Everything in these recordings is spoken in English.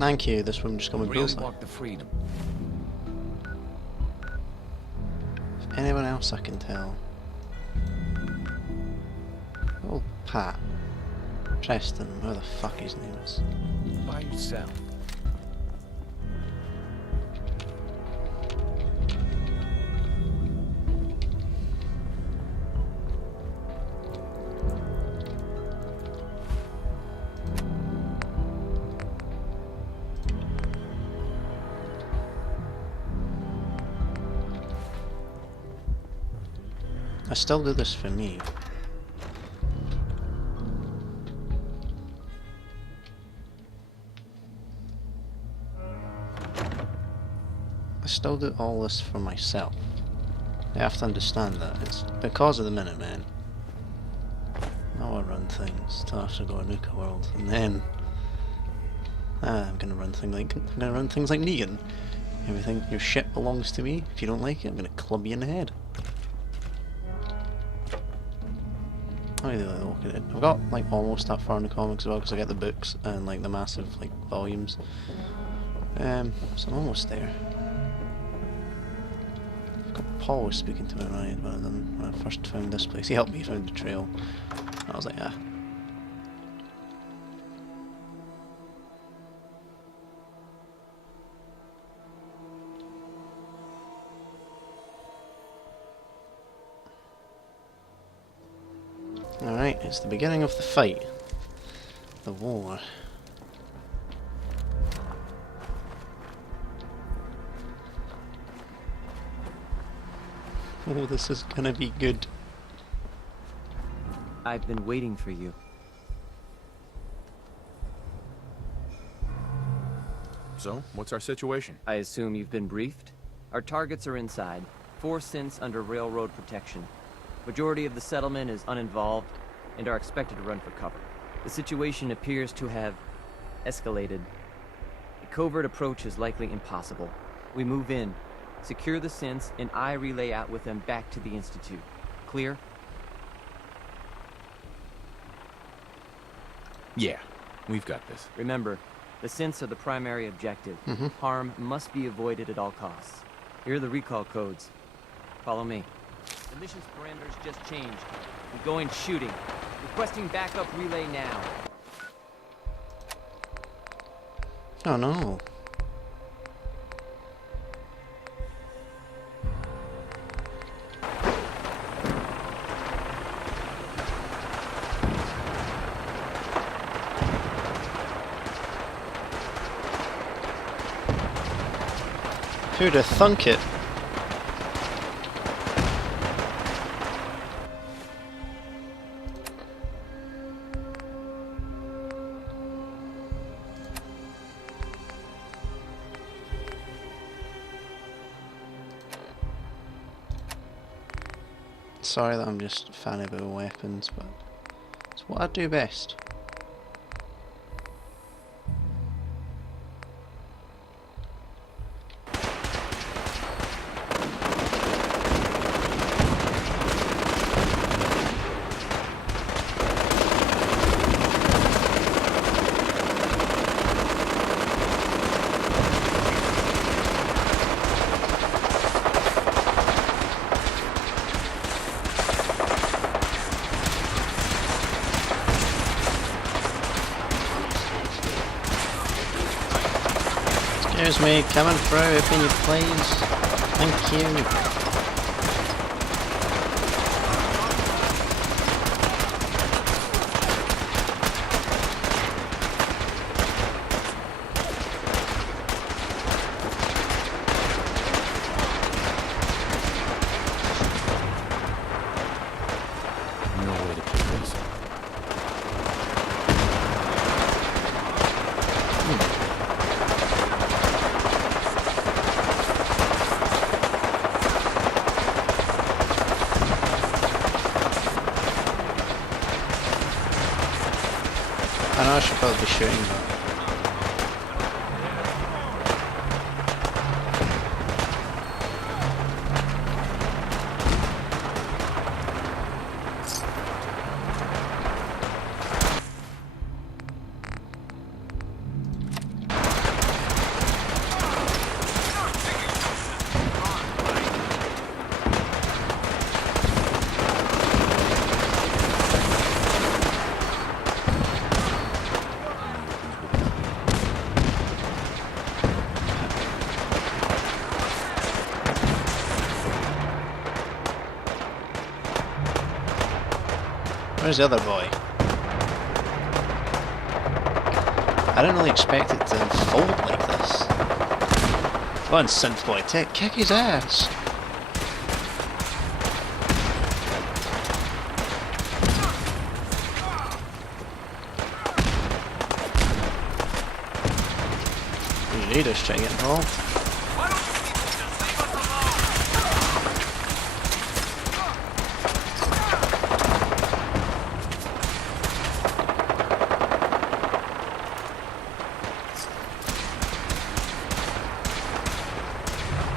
Thank you, this room just got me Really bullseye. walk the freedom. If anyone else I can tell. Oh, Pat. Preston, where the fuck his name is. By yourself. I still do this for me. I still do all this for myself. You have to understand that. It's because of the Minutemen. Now I run things till I have to go to Nuka World, and then I'm gonna run things like Negan. Everything, your shit belongs to me. If you don't like it, I'm gonna club you in the head. I really look at it. I've got like almost that far in the comics as well because I get the books and like the massive like volumes. So I'm almost there. I've got Paul was speaking to me right, but then when I first found this place, he helped me find the trail. I was like, ah. Alright, it's the beginning of the fight. The war. Oh, this is gonna be good. I've been waiting for you. So, what's our situation? I assume you've been briefed? Our targets are inside. 4 synths under railroad protection. Majority of the settlement is uninvolved and are expected to run for cover. The situation appears to have escalated. A covert approach is likely impossible. We move in, secure the synths, and I relay out with them back to the Institute. Clear? Yeah, we've got this. Remember, the synths are the primary objective. Harm must be avoided at all costs. Here are the recall codes. Follow me. The mission's parameters just changed. I'm going shooting. Requesting backup relay now. Oh no. Who'd have thunk it? Sorry that I'm just fanny about weapons, but it's what I do best. Excuse me, coming through, can you please? Thank you. No way to kill this. I know I should probably be shooting, but Where's the other boy? I didn't really expect it to unfold like this. Come on, synth boy, kick his ass! You need us to get involved.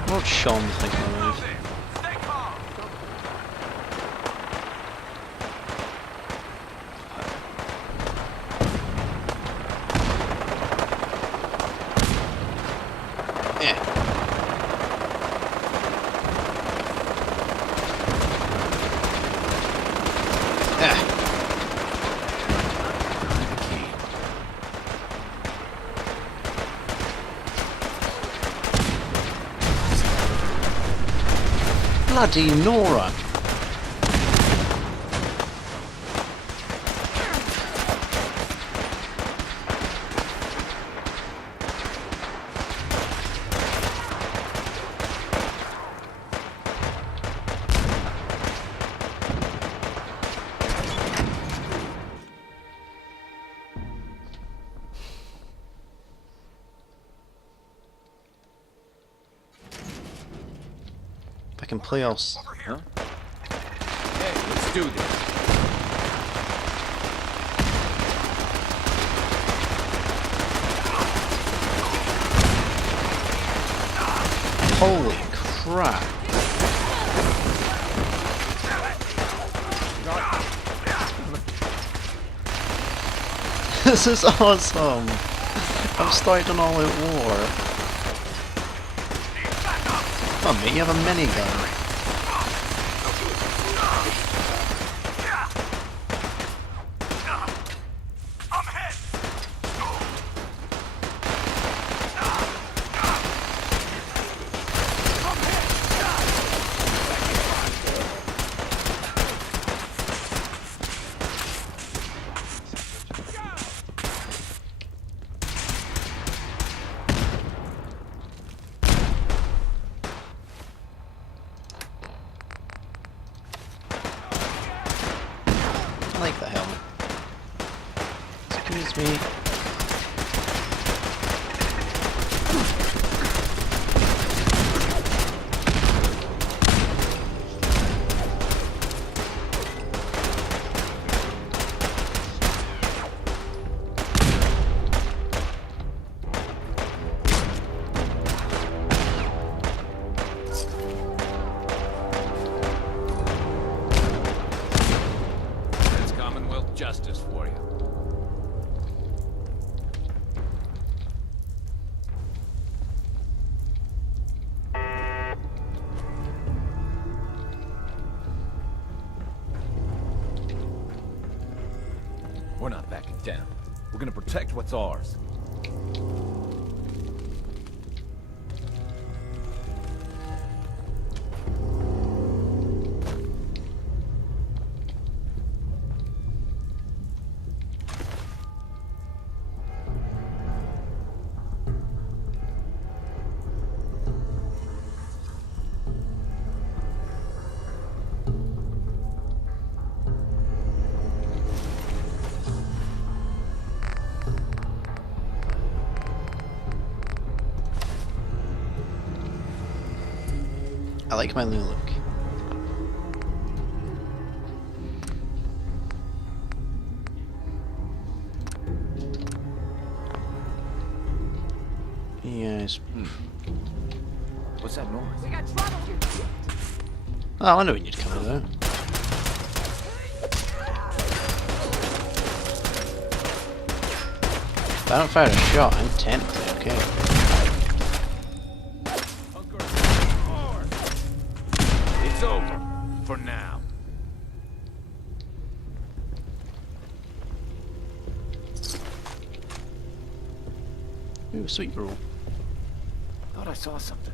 What's Sean think of the move? Yeah. Yeah. Bloody Nora! I can play all. Huh? Hey, let's do this. Holy crap! This is awesome! I've started an all-out war. Come on, mate, you have a minigun. I like the helmet. Excuse me. Justice for you. We're not backing down. We're gonna protect what's ours. I like my new look. Yes. What's that noise? We got trouble here. Oh, I wonder when you'd come out there. If I don't fire a shot, I'm technically okay. It's over. For now. Ooh, sweet roll. Thought I saw something.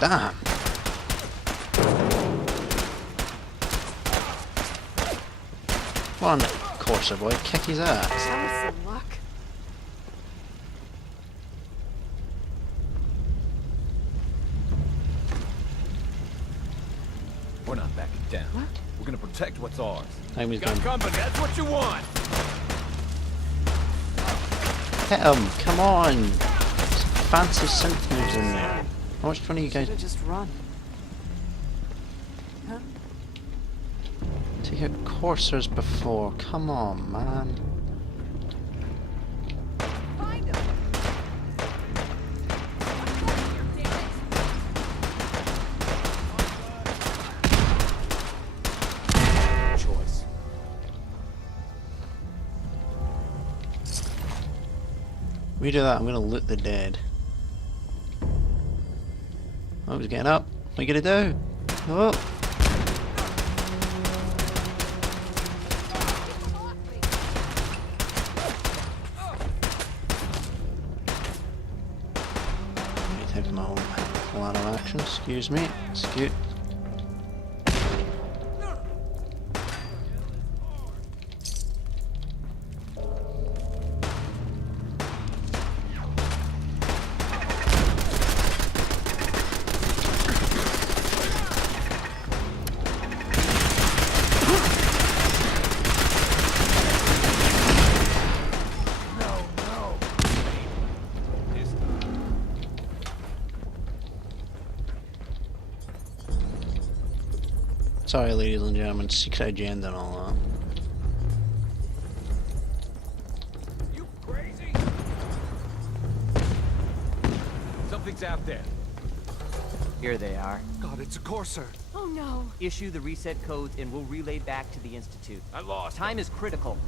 Damn. Come on, Corsair boy, kick his ass. That was some luck. We're not backing down. What? We're gonna protect what's ours. Time he's Got gone. company, that's what you want! Hit him, come on! Fancy synth moves in there. How much fun are you guys? Should've just run. Huh? Take out coursers before. Come on, man. Find him. Choice. We do that, I'm gonna loot the dead. Oh, he's getting up. What are you gonna do? Oh! Time for my own line of action. Excuse me. Excuse. Sorry, ladies and gentlemen, secret agenda and all that. You crazy? Something's out there. Here they are. God, it's a Corsair. Oh no. Issue the reset codes and we'll relay back to the Institute. I lost. Time is critical.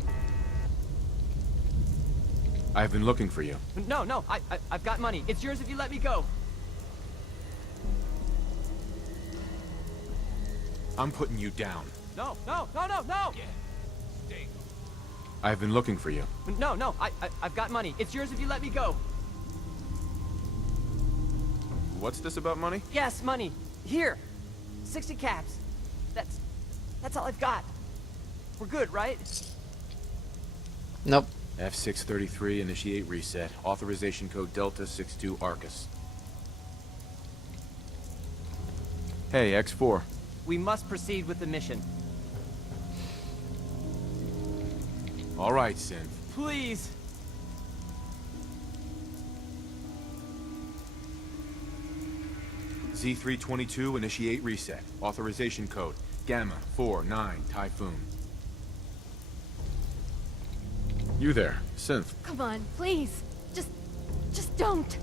I've been looking for you. No, I've got money. It's yours if you let me go. I'm putting you down. No. Stay. I've been looking for you. No, I've got money. It's yours if you let me go. What's this about money? Yes, money. Here. 60 caps. That's all I've got. We're good, right? Nope. F633, initiate reset. Authorization code Delta 62 Arcus. Hey, X4. We must proceed with the mission. All right, Synth. Please. Z322, initiate reset. Authorization code Gamma 49 Typhoon. You there, Synth. Come on, please. Just don't.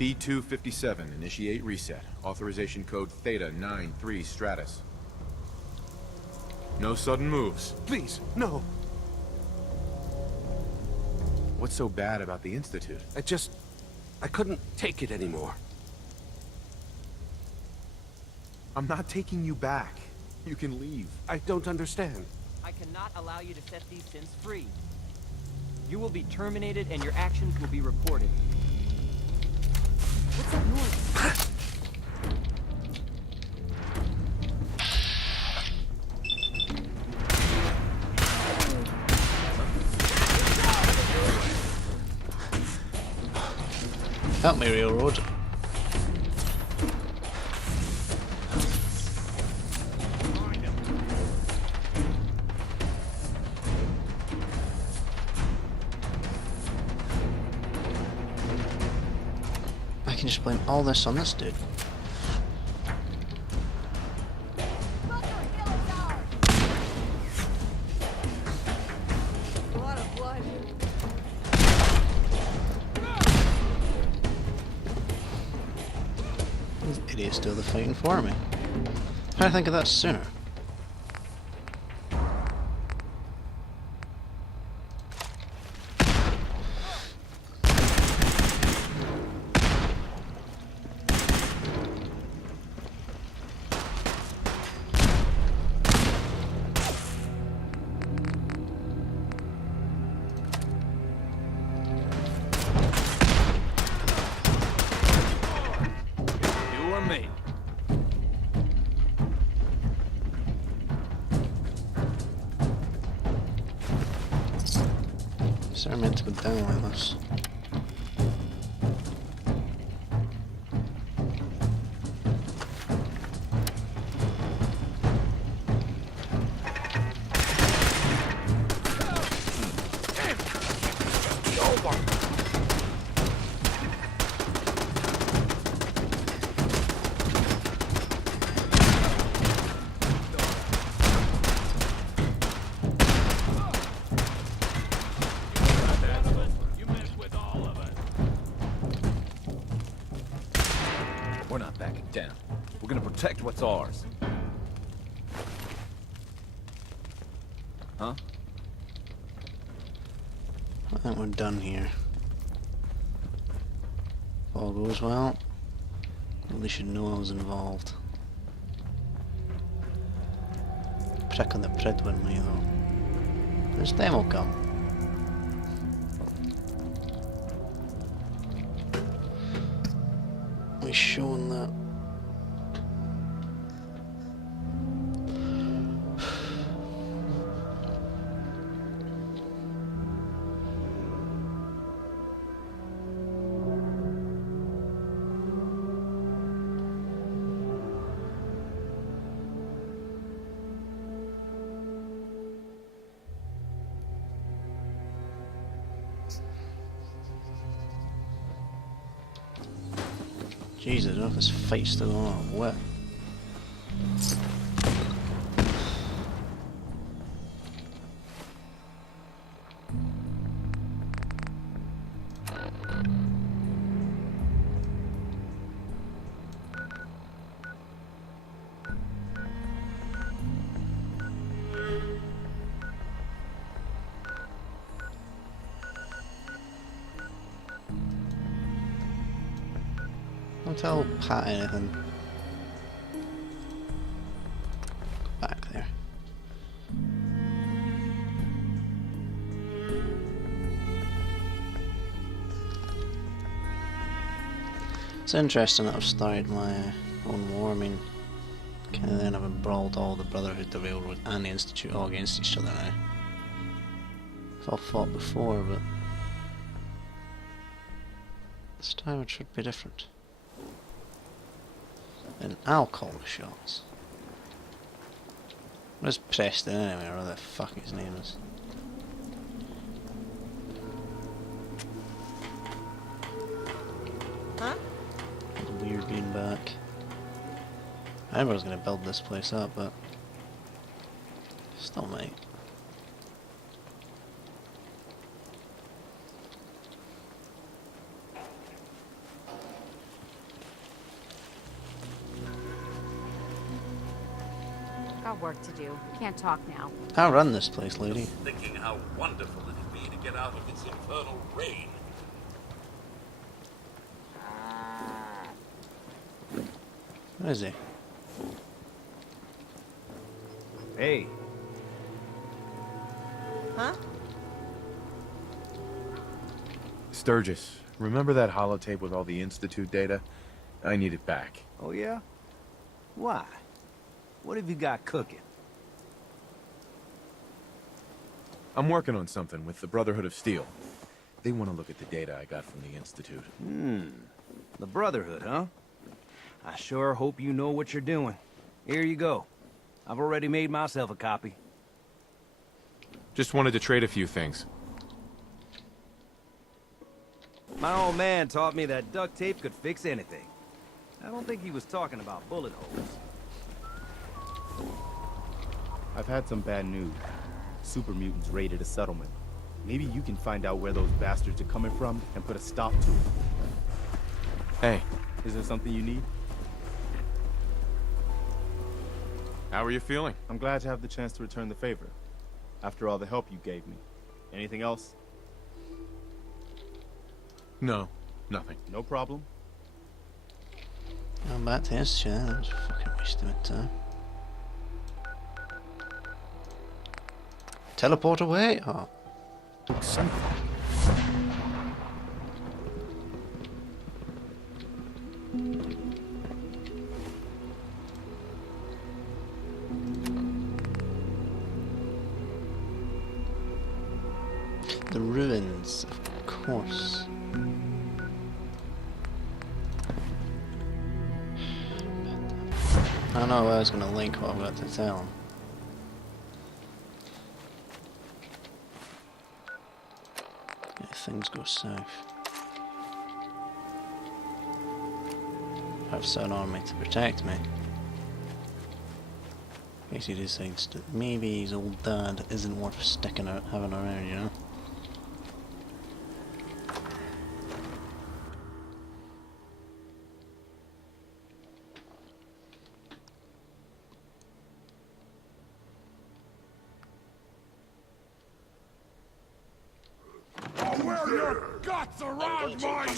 B257, initiate reset. Authorization code Theta 93 Stratus. No sudden moves. Please, no. What's so bad about the Institute? I couldn't take it anymore. I'm not taking you back. You can leave. I don't understand. I cannot allow you to set these synths free. You will be terminated and your actions will be reported. What's that noise? Help me, Railroad. I can just blame all this on this dude. A lot of blood. These idiots still the fighting for me. How did I think of that sooner? You or me? Is there meant to go down like this? We're not backing down. We're gonna protect what's ours. Huh? I think we're done here. If all goes well, they should know I was involved. Prick on the prid with me though. This time will come. We've shown that. Jesus, I don't know if this fight's still on or what. Don't tell Pat anything. Back there. It's interesting that I've started my own war. I mean, kind of then I've embroiled all the Brotherhood, the Railroad, and the Institute all against each other now. I've all fought before, but this time it should be different. And I'll call the shots. Where's Preston anyway, or whatever the fuck his name is? Huh? It's weird being back. I was gonna build this place up, but still might. Got work to do. Can't talk now. I'll run this place, lady. Thinking how wonderful it'd be to get out of this infernal rain. Where is he? Hey. Huh? Sturgis, remember that holotape with all the Institute data? I need it back. Oh, yeah? Why? What have you got cooking? I'm working on something with the Brotherhood of Steel. They want to look at the data I got from the Institute. The Brotherhood, huh? I sure hope you know what you're doing. Here you go. I've already made myself a copy. Just wanted to trade a few things. My old man taught me that duct tape could fix anything. I don't think he was talking about bullet holes. I've had some bad news. Super mutants raided a settlement. Maybe you can find out where those bastards are coming from and put a stop to it. Hey, Is there something you need? how are you feeling? I'm glad to have the chance to return the favor. After all the help you gave me. Anything else? No, nothing. No problem. I'm back to his chair. That was fucking wasting my time. Teleport away? Oh. The ruins. Yes, of course. I know I was going to link what I've got to tell him. If things go south. I've set an army to protect me. In case he decides that maybe his old dad isn't worth sticking out having around, you know? I'll wear your guts around my neck!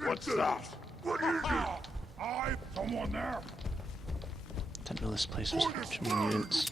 What's that? What is it? Someone there? Didn't know this place was actually mutants.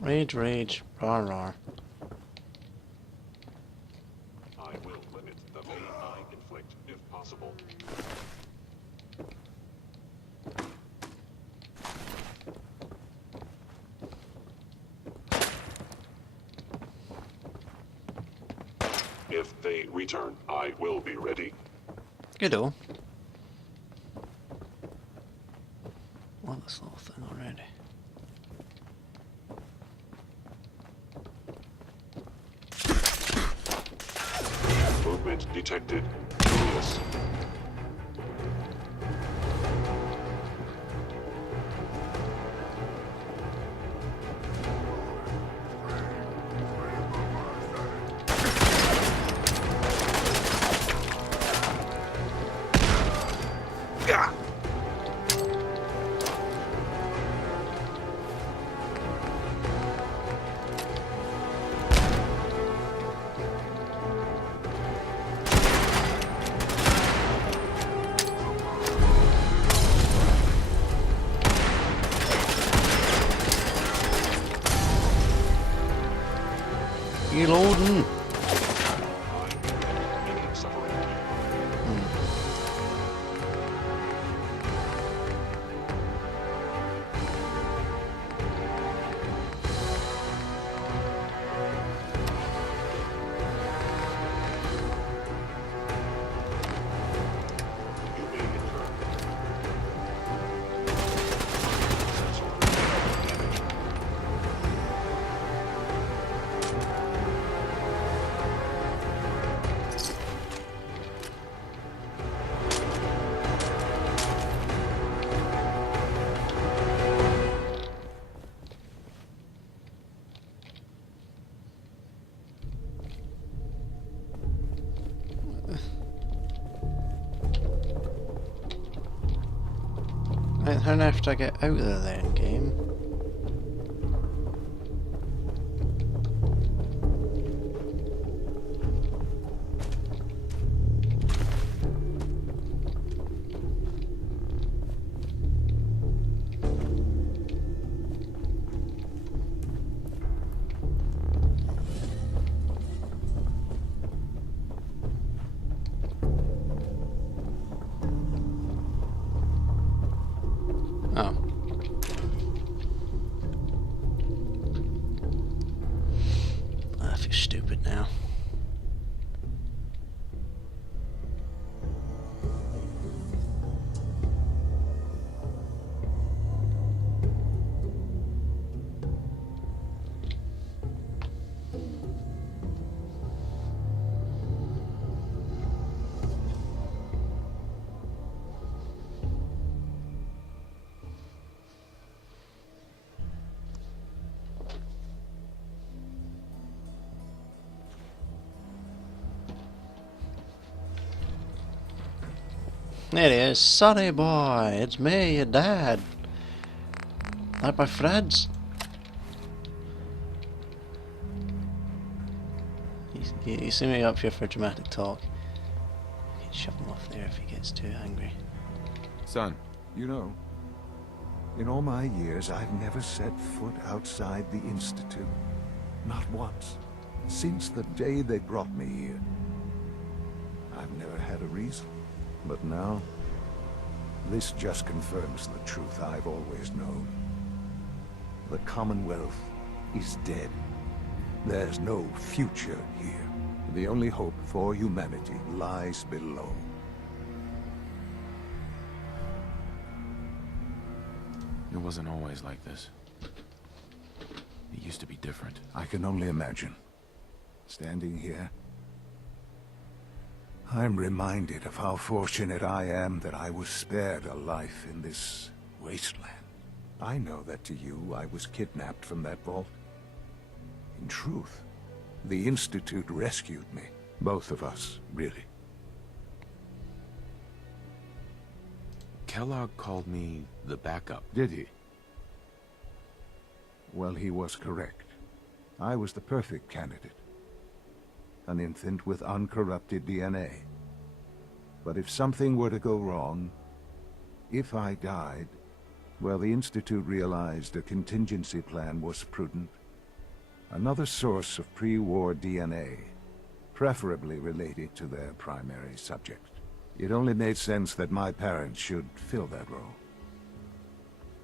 Rage, rage, rah rah. I will limit the pain I inflict, if possible. If they return, I will be ready. Good-o. Want this little thing already. Movement detected. Curious. Reloading. Right, how on earth do I get out of there then, game? Oh. I feel stupid now. There he is. Sonny boy, it's me, your dad. Like my friends. You see me up here for dramatic talk. You can shove him off there if he gets too angry. Son, You know, in all my years, I've never set foot outside the Institute. Not once. Since the day they brought me here. I've never had a reason. But now, this just confirms the truth I've always known. The Commonwealth is dead. There's no future here. The only hope for humanity lies below. it wasn't always like this. It used to be different. I can only imagine. Standing here, I'm reminded of how fortunate I am that I was spared a life in this wasteland. I know that to you, I was kidnapped from that vault. In truth, the Institute rescued me. Both of us, really. Kellogg called me the backup. Did he? Well, he was correct. I was the perfect candidate. An infant with uncorrupted DNA. But if something were to go wrong, if I died, well, the Institute realized a contingency plan was prudent. Another source of pre-war DNA, preferably related to their primary subject. It only made sense that my parents should fill that role.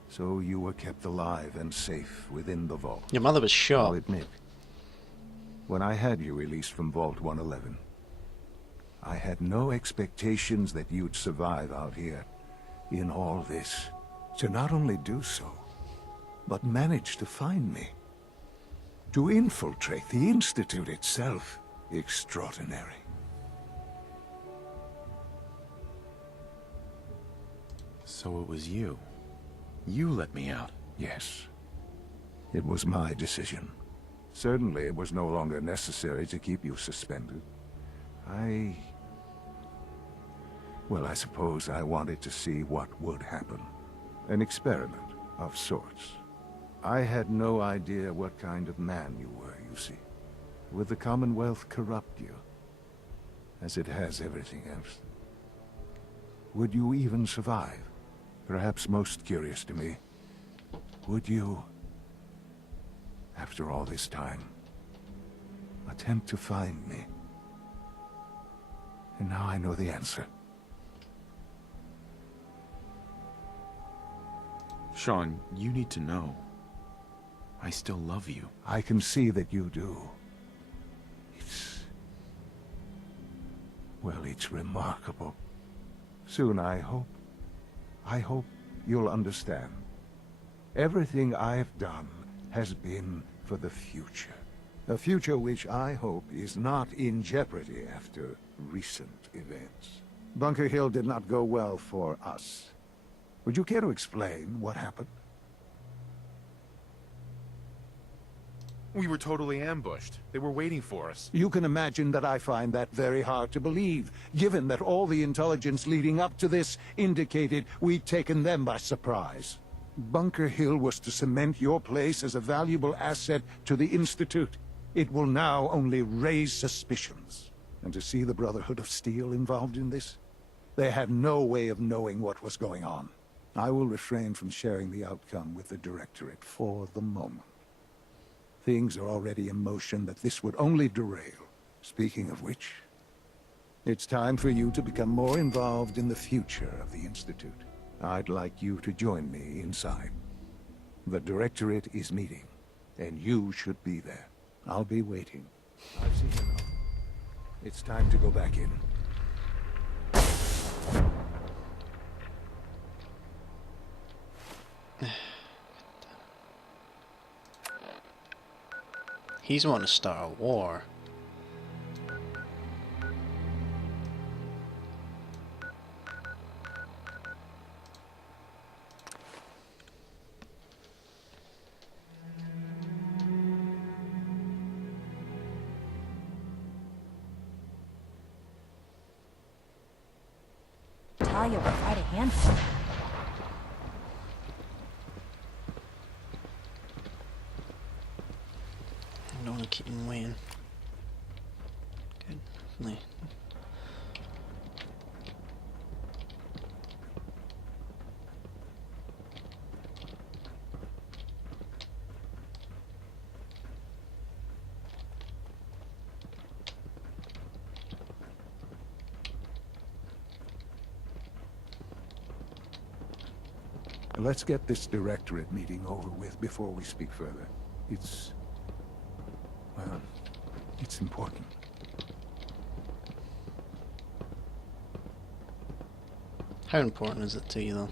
So you were kept alive and safe within the vault. Your mother was shot. I'll admit, when I had you released from Vault 111, I had no expectations that you'd survive out here in all this. To not only do so, but manage to find me. To infiltrate the Institute itself. Extraordinary. So it was you. You let me out. Yes. It was my decision. Certainly it was no longer necessary to keep you suspended. Well, I suppose I wanted to see what would happen. An experiment of sorts. I had no idea what kind of man you were, you see. Would the Commonwealth corrupt you? As it has everything else? Would you even survive? Perhaps most curious to me, would you, after all this time, attempt to find me? And now I know the answer. Sean, you need to know. I still love you. I can see that you do. Well, it's remarkable. Soon, I hope you'll understand. Everything I've done has been for the future. A future which I hope is not in jeopardy after recent events. Bunker Hill did not go well for us. Would you care to explain what happened? We were totally ambushed. They were waiting for us. You can imagine that I find that very hard to believe, given that all the intelligence leading up to this indicated we'd taken them by surprise. Bunker Hill was to cement your place as a valuable asset to the Institute. It will now only raise suspicions. And to see the Brotherhood of Steel involved in this? They had no way of knowing what was going on. I will refrain from sharing the outcome with the Directorate for the moment. Things are already in motion that this would only derail. Speaking of which, it's time for you to become more involved in the future of the Institute. I'd like you to join me inside. The Directorate is meeting, and you should be there. I'll be waiting. I've seen enough. It's time to go back in. He's wanting to start a war. you ever try to handle it. I don't want to keep him waiting. Good. No. Let's get this directorate meeting over with before we speak further. It's... well, it's important. How important is it to you, though?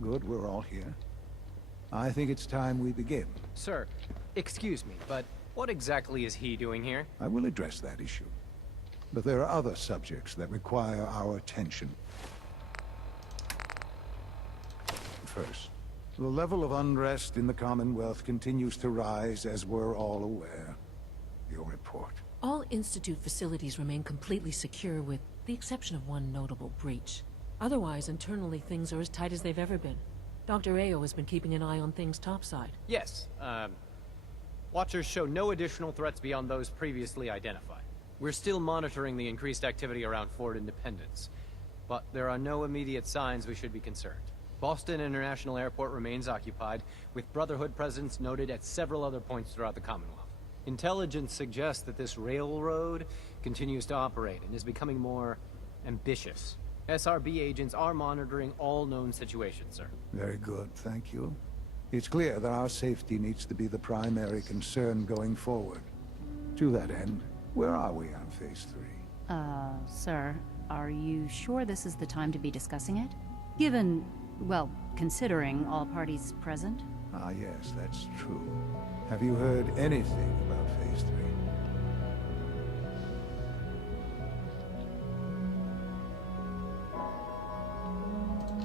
Good, we're all here. I think it's time we begin. Sir, excuse me, but what exactly is he doing here? I will address that issue. But there are other subjects that require our attention. First, the level of unrest in the Commonwealth continues to rise, as we're all aware. Your report. All Institute facilities remain completely secure with the exception of one notable breach. Otherwise, internally, things are as tight as they've ever been. Dr. Ayo has been keeping an eye on things topside. Yes, Watchers show no additional threats beyond those previously identified. We're still monitoring the increased activity around Fort Independence, but there are no immediate signs we should be concerned. Boston International Airport remains occupied, with Brotherhood presence noted at several other points throughout the Commonwealth. Intelligence suggests that this railroad continues to operate and is becoming more ambitious. SRB agents are monitoring all known situations, sir. Very good, thank you. It's clear that our safety needs to be the primary concern going forward. To that end, where are we on Phase 3? Sir, are you sure this is the time to be discussing it? Given, well, considering all parties present? Ah, yes, that's true. Have you heard anything about Phase 3?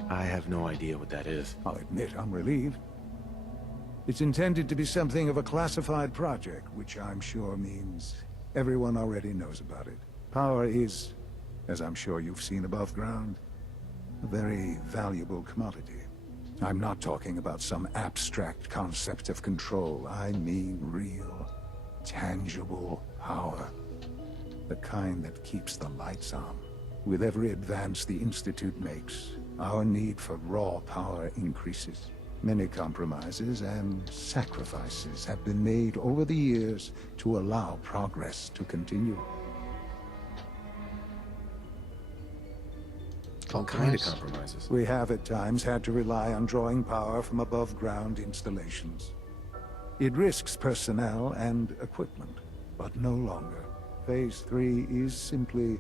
I have no idea what that is. I'll admit I'm relieved. It's intended to be something of a classified project, which I'm sure means everyone already knows about it. Power is, as I'm sure you've seen above ground, a very valuable commodity. I'm not talking about some abstract concept of control. I mean real, tangible power. The kind that keeps the lights on. With every advance the Institute makes, our need for raw power increases. Many compromises and sacrifices have been made over the years to allow progress to continue. What kind of compromises? We have at times had to rely on drawing power from above-ground installations. It risks personnel and equipment, but no longer. Phase 3 is simply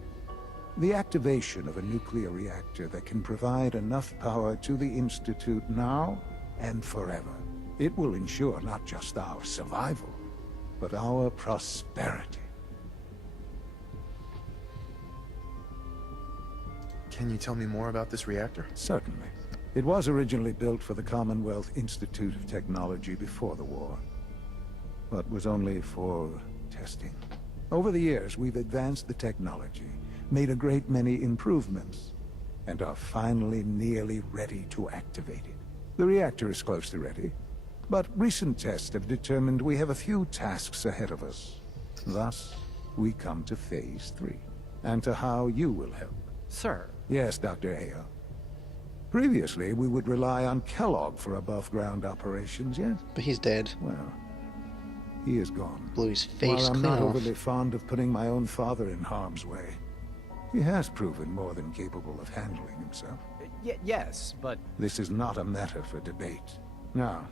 the activation of a nuclear reactor that can provide enough power to the Institute now and forever. It will ensure not just our survival, but our prosperity. Can you tell me more about this reactor? Certainly. It was originally built for the Commonwealth Institute of Technology before the war, but was only for testing. Over the years, we've advanced the technology, made a great many improvements, and are finally nearly ready to activate it. The reactor is close to ready, but recent tests have determined we have a few tasks ahead of us. Thus, we come to Phase 3, and to how you will help. Sir. Yes, Dr. Ayo. Previously, we would rely on Kellogg for above-ground operations, yes? But he's dead. Well, he is gone. Blew his face While I'm clean not off. overly fond of putting my own father in harm's way, he has proven more than capable of handling himself. Yes, but... This is not a matter for debate. Now,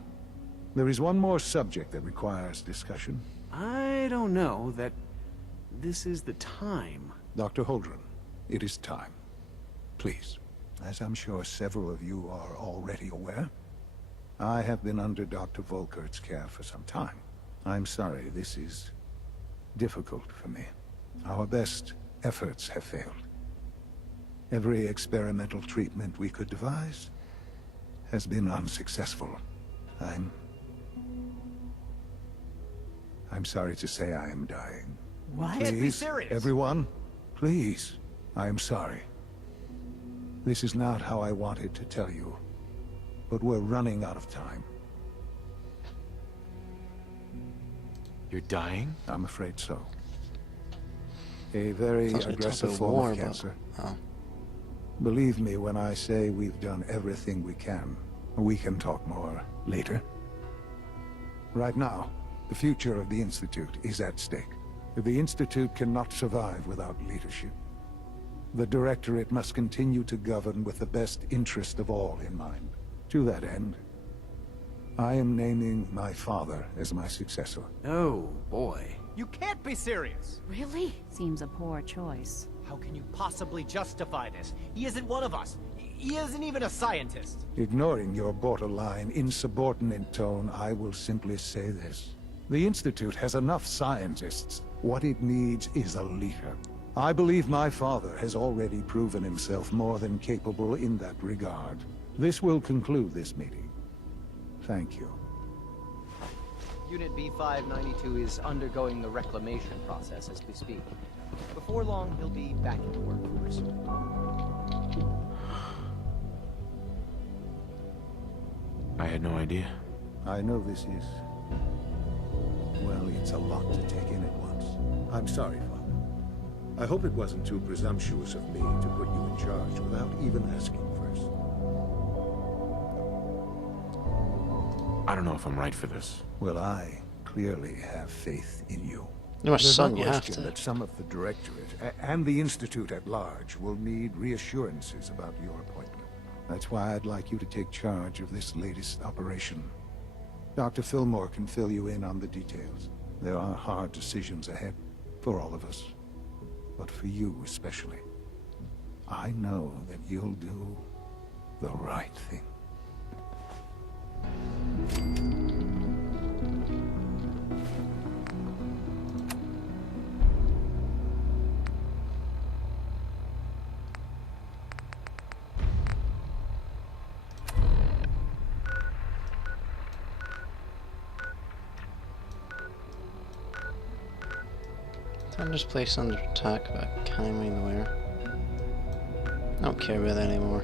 There is one more subject that requires discussion. I don't know that this is the time. Dr. Holdren, it is time. Please. As I'm sure several of you are already aware, I have been under Dr. Volkert's care for some time. I'm sorry, this is difficult for me. Our best efforts have failed. Every experimental treatment we could devise has been unsuccessful. I'm sorry to say I am dying. What? Please, Can't be serious. everyone, please. I am sorry. This is not how I wanted to tell you, but we're running out of time. You're dying? I'm afraid so. A very aggressive form of cancer. Oh. Believe me when I say we've done everything we can. We can talk more later. Right now, the future of the Institute is at stake. The Institute cannot survive without leadership. The Directorate must continue to govern with the best interest of all in mind. To that end, I am naming my father as my successor. Oh, boy. You can't be serious! Really? Seems a poor choice. How can you possibly justify this? He isn't one of us. He isn't even a scientist. Ignoring your borderline, insubordinate tone, I will simply say this. The Institute has enough scientists. What it needs is a leader. I believe my father has already proven himself more than capable in that regard. This will conclude this meeting. Thank you. Unit B592 is undergoing the reclamation process as we speak. Before long, he'll be back in the workforce. I had no idea. I know this is... well, it's a lot to take in at once. I'm sorry, Father. I hope it wasn't too presumptuous of me to put you in charge without even asking first. I don't know if I'm right for this. Well, I clearly have faith in you. You're my There's son, no you have question to. that some of the Directorate and the Institute at large will need reassurances about your appointment. That's why I'd like you to take charge of this latest operation. Dr. Fillmore can fill you in on the details. There are hard decisions ahead for all of us, but for you especially. I know that you'll do the right thing. I'm just placed under attack, but I can't mind where. I don't care about that anymore.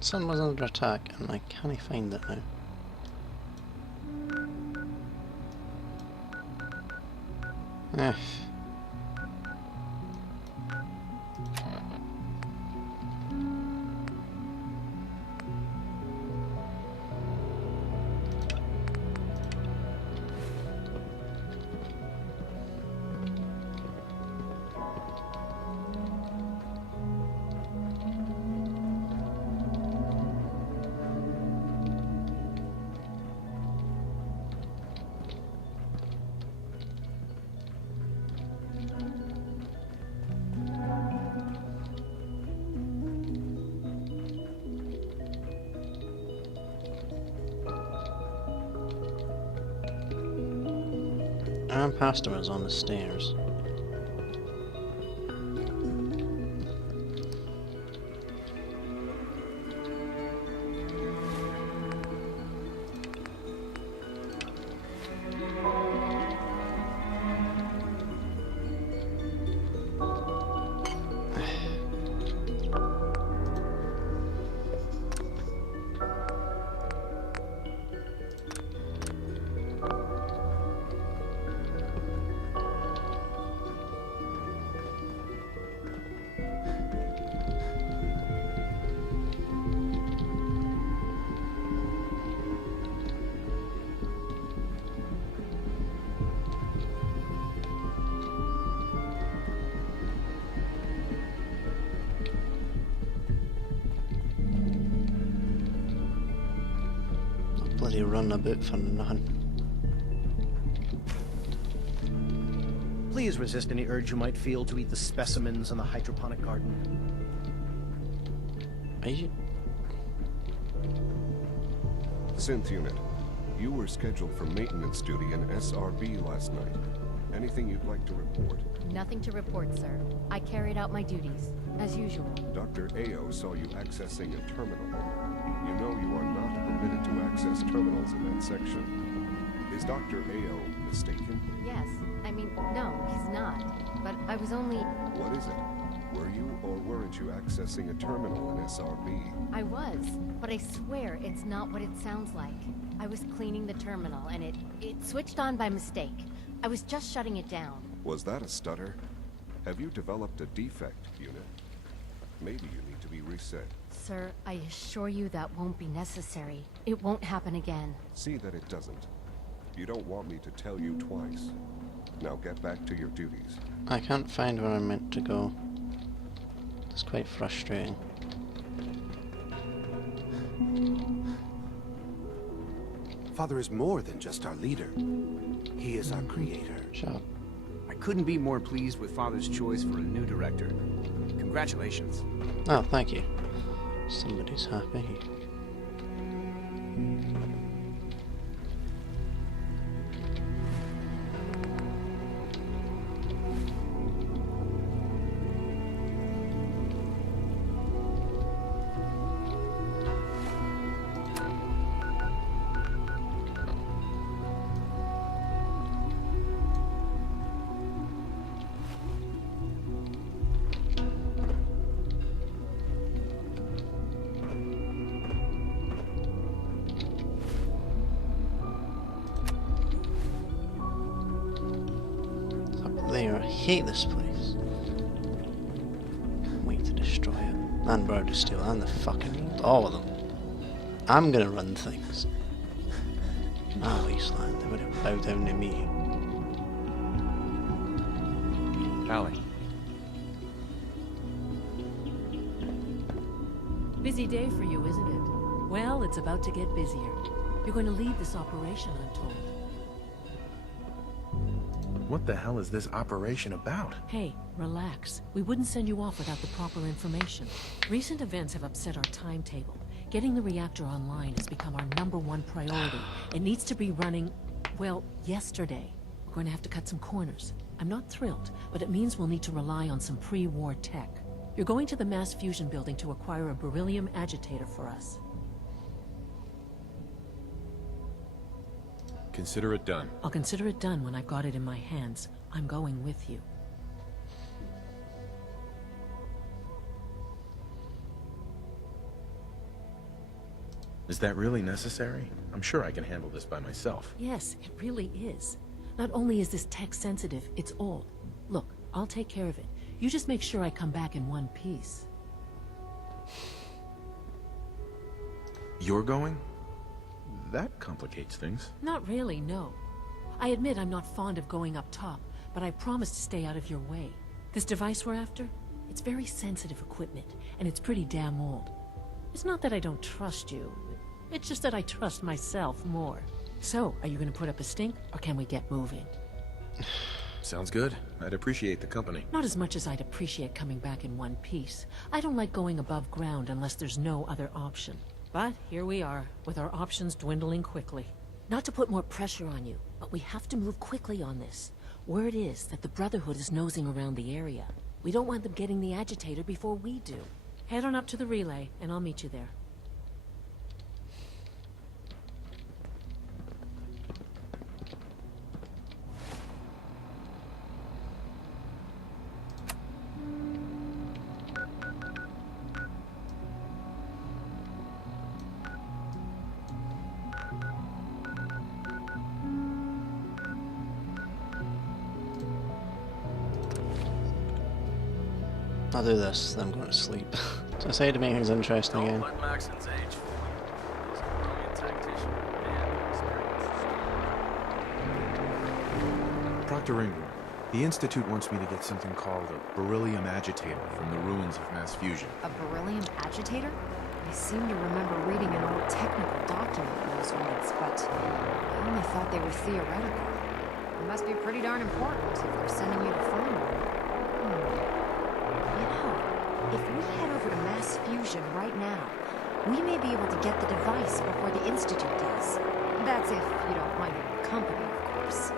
Sun was under attack and I can't find it now. Eh. And Pastor was on the stairs. bloody run a bit for nothing. Please resist any urge you might feel to eat the specimens in the hydroponic garden. Are you... Synth unit, you were scheduled for maintenance duty in SRB last night. Anything you'd like to report? Nothing to report, sir. I carried out my duties, as usual. Dr. Ao saw you accessing a terminal. You know you are not permitted to access terminals in that section. Is Dr. Ao mistaken? Yes. I mean, no, he's not. But I was only... What is it? Were you or weren't you accessing a terminal in SRB? I was, but I swear it's not what it sounds like. I was cleaning the terminal, and it switched on by mistake. I was just shutting it down. Was that a stutter? Have you developed a defect, unit? Maybe you need to be reset. Sir, I assure you that won't be necessary. It won't happen again. See that it doesn't. You don't want me to tell you twice. Now get back to your duties. I can't find where I'm meant to go. It's quite frustrating. Father is more than just our leader. He is our creator. Shut up. I couldn't be more pleased with Father's choice for a new director. Congratulations. Oh, thank you. Somebody's happy. I hate this place. Can't wait to destroy it. And Bird of Steel, and the fucking... all of them. I'm gonna run things. Ah, Wasteland, they would have bowed down to me. Allie. Busy day for you, isn't it? Well, it's about to get busier. You're going to lead this operation, I'm told. What the hell is this operation about? Hey, relax. We wouldn't send you off without the proper information. Recent events have upset our timetable. Getting the reactor online has become our #1 priority. It needs to be running, well, yesterday. We're going to have to cut some corners. I'm not thrilled, but it means we'll need to rely on some pre-war tech. You're going to the mass fusion building to acquire a beryllium agitator for us. Consider it done. I'll consider it done when I've got it in my hands. I'm going with you. Is that really necessary? I'm sure I can handle this by myself. Yes, it really is. Not only is this tech sensitive, it's old. Look, I'll take care of it. You just make sure I come back in one piece. You're going? That complicates things. Not really, no. I admit I'm not fond of going up top, but I promise to stay out of your way. This device we're after, it's very sensitive equipment, and it's pretty damn old. It's not that I don't trust you. It's just that I trust myself more. So, are you going to put up a stink, or can we get moving? Sounds good. I'd appreciate the company. Not as much as I'd appreciate coming back in one piece. I don't like going above ground unless there's no other option. But here we are, with our options dwindling quickly. Not to put more pressure on you, but we have to move quickly on this. Word is that the Brotherhood is nosing around the area. We don't want them getting the agitator before we do. Head on up to the relay, and I'll meet you there. I'll do this, then I'm going to sleep. So I say to make things interesting again. Don't let Maxon's age fool you. He's a brilliant tactician and experienced. Proctor Ingram, the Institute wants me to get something called a beryllium agitator from the ruins of mass fusion. A beryllium agitator? I seem to remember reading an old technical document in those woods, but I only thought they were theoretical. It must be pretty darn important if they're sending you to find one. You know, if we head over to mass fusion right now, we may be able to get the device before the Institute does. That's if you don't mind your company, of course.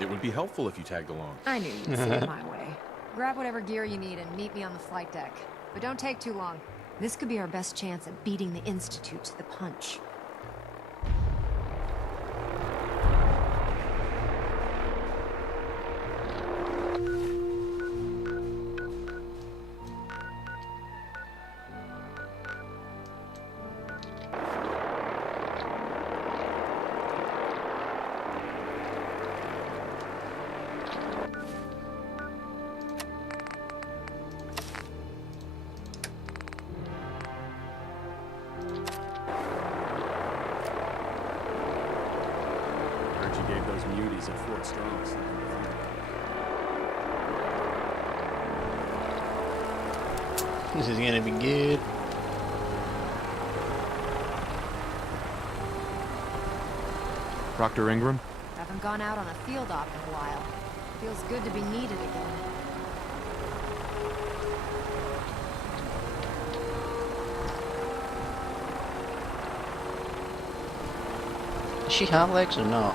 It would be helpful if you tagged along. I knew you'd see it my way. Grab whatever gear you need and meet me on the flight deck. But don't take too long. This could be our best chance at beating the Institute to the punch. You gave those muties at Fort Strong something to think about. This is gonna be good. Dr. Ingram? Haven't gone out on a field op in a while. Feels good to be needed again. Does she have legs or not?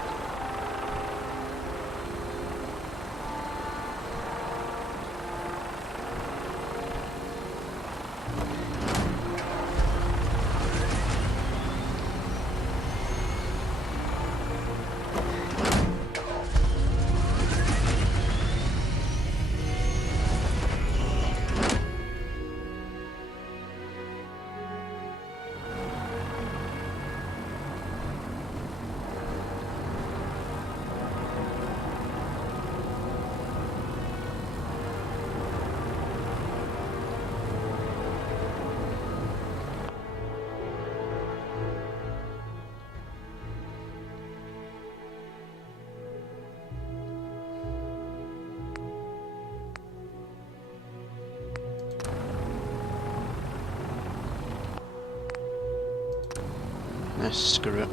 Screw it.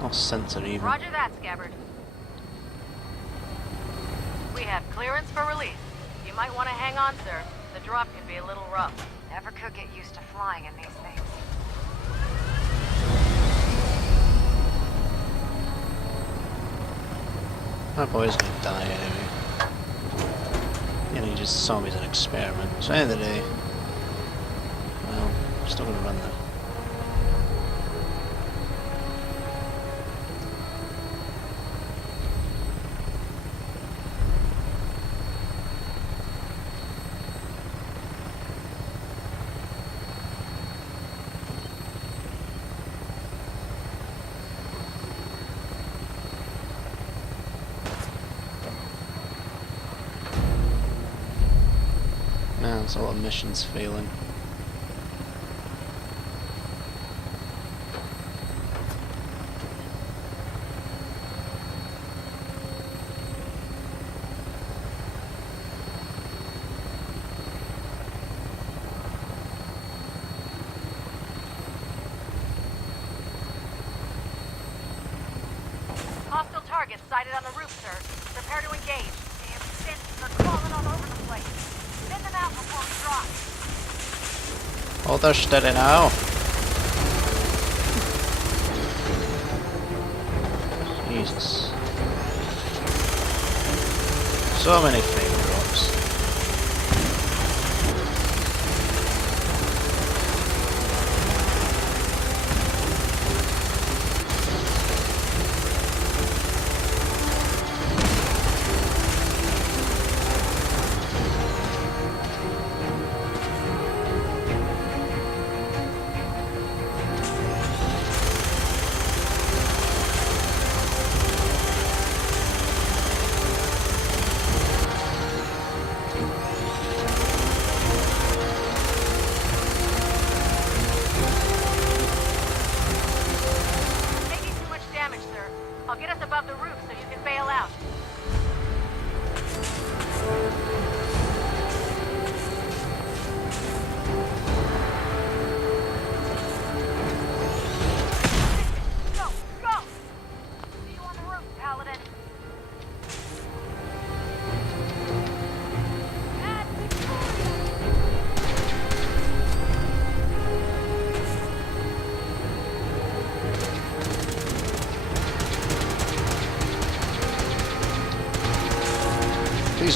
I'll censor even. Roger that, Scabbard. We have clearance for release. You might want to hang on, sir. The drop can be a little rough. Never could get used to flying in these things. My boy's gonna die anyway. And he just saw me as an experiment. So at the end of the day, well, I'm still gonna run that. Man, so all the missions failing. Hostile targets sighted on the roof, sir. Prepare to engage. Damn synths are crawling all over the place. Send them out before we drop. Hold there steady now. Jesus. So many flame drops.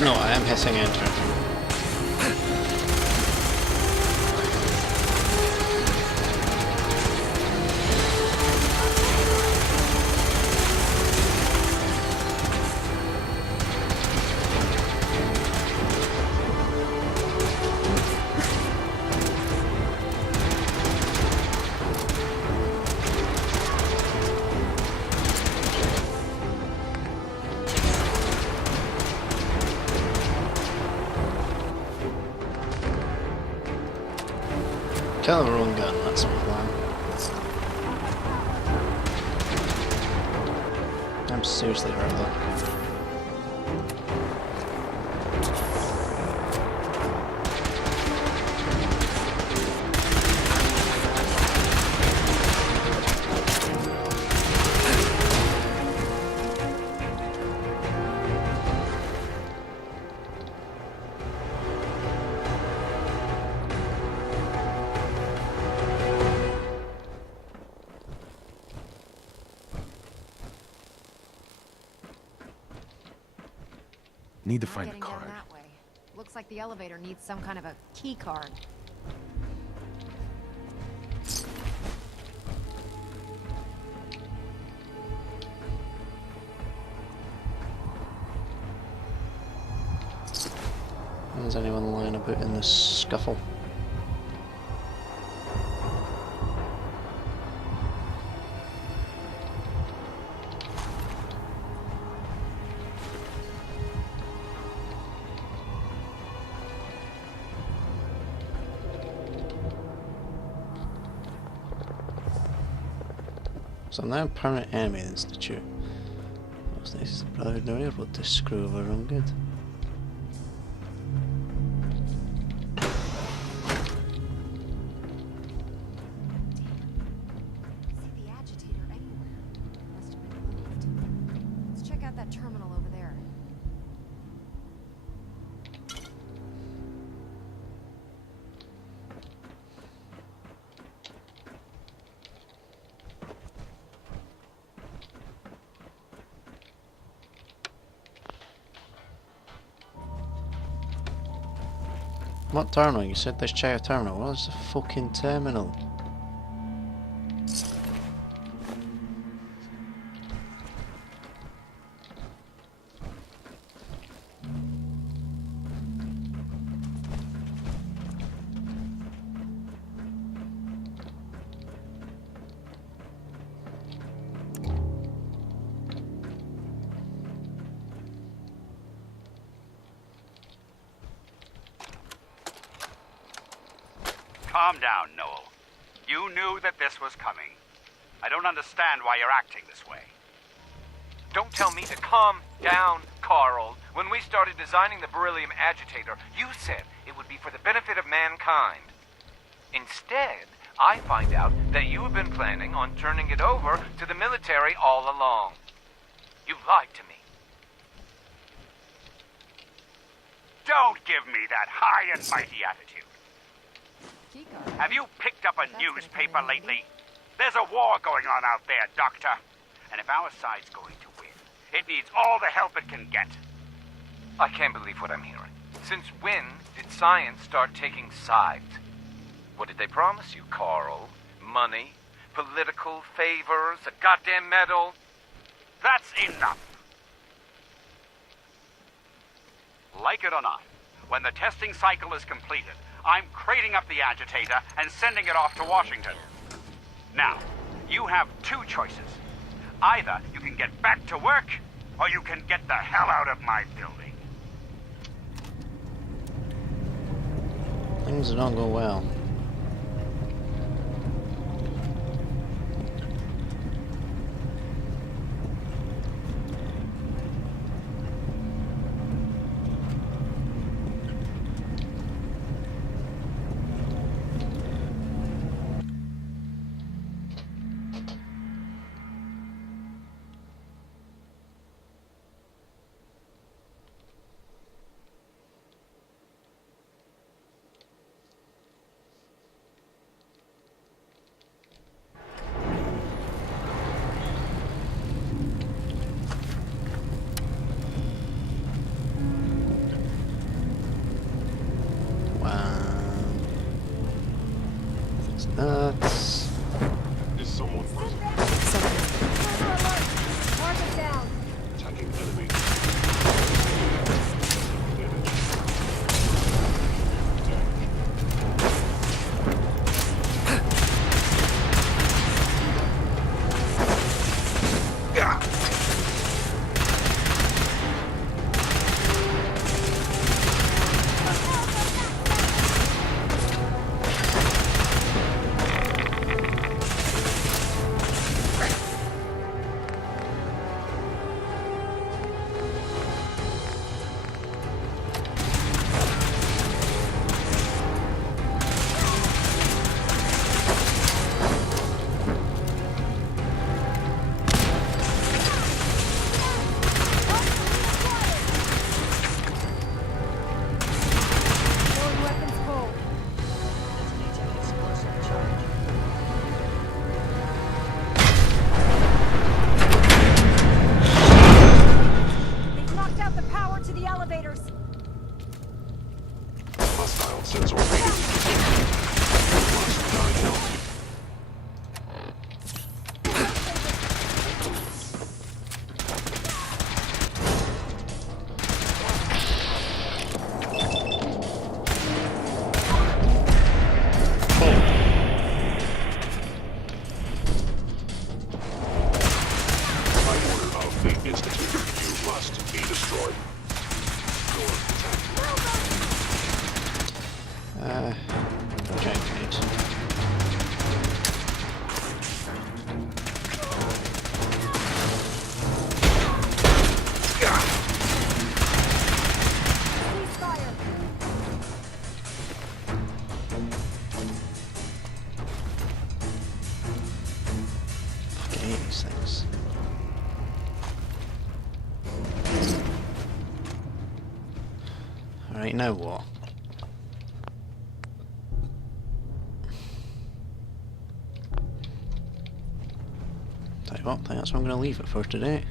Please no, I am hitting enter. Kill our own gun, that's my plan. I'm seriously hurt though. Need to Not find the getting down card. that way. Looks like the elevator needs some kind of a key card. Is anyone lying about in this scuffle? So I'm now a permanent enemy of the Institute. What's this? The Brotherhood no able to screw over our own good. See the agitator anywhere. Must have been moved. Let's check out that terminal over there. What terminal? You said there's check a terminal. What is the fucking terminal? Calm down, Noel. You knew that this was coming. I don't understand why you're acting this way. Don't tell me to calm down, Carl. When we started designing the beryllium agitator, you said it would be for the benefit of mankind. Instead, I find out that you have been planning on turning it over to the military all along. You lied to me. Don't give me that high and mighty attitude. Have you picked up a newspaper lately? There's a war going on out there, Doctor. And if our side's going to win, it needs all the help it can get. I can't believe what I'm hearing. Since when did science start taking sides? What did they promise you, Carl? Money? Political favors? A goddamn medal? That's enough. Like it or not, when the testing cycle is completed, I'm crating up the agitator and sending it off to Washington. Now, you have two choices. Either you can get back to work, or you can get the hell out of my building. Things don't go well. It's nuts. Is someone present? Target down. Attacking enemy. Hostile sensor rated. Must not help. By order of the Institute, you must be destroyed. Rejected. Fucking hate these things. Alright, now what? Tell you what, I think that's where I'm going to leave it for today.